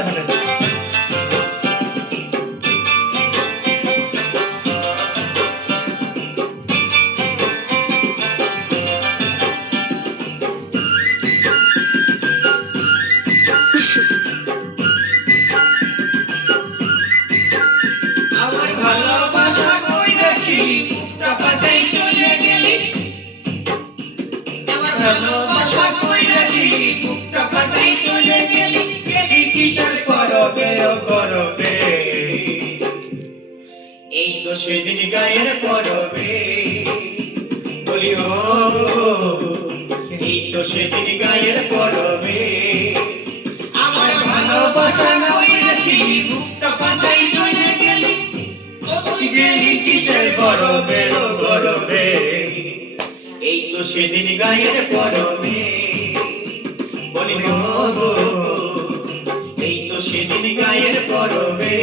আমার ভালোবাসা কইরাছিলি বুকটা ফাটাই চলে গেলি আমার ভালোবাসা কইরাছিলি বুকটা ফাটাই চলে গেলি গেলি কিসের করবে ও করবে এই তো সেদিন গায়ের করবে বলি ও এই তো সেদিন গায়ের করবে আমার ভালোবাসা কইরাছিলি বুকটা ফাটাই চলে গেলি গেলি কিসের করবে ও করবে এই তো সেদিন গায়ের করবে বলি গো এই তো সেদিন গায়ের করবে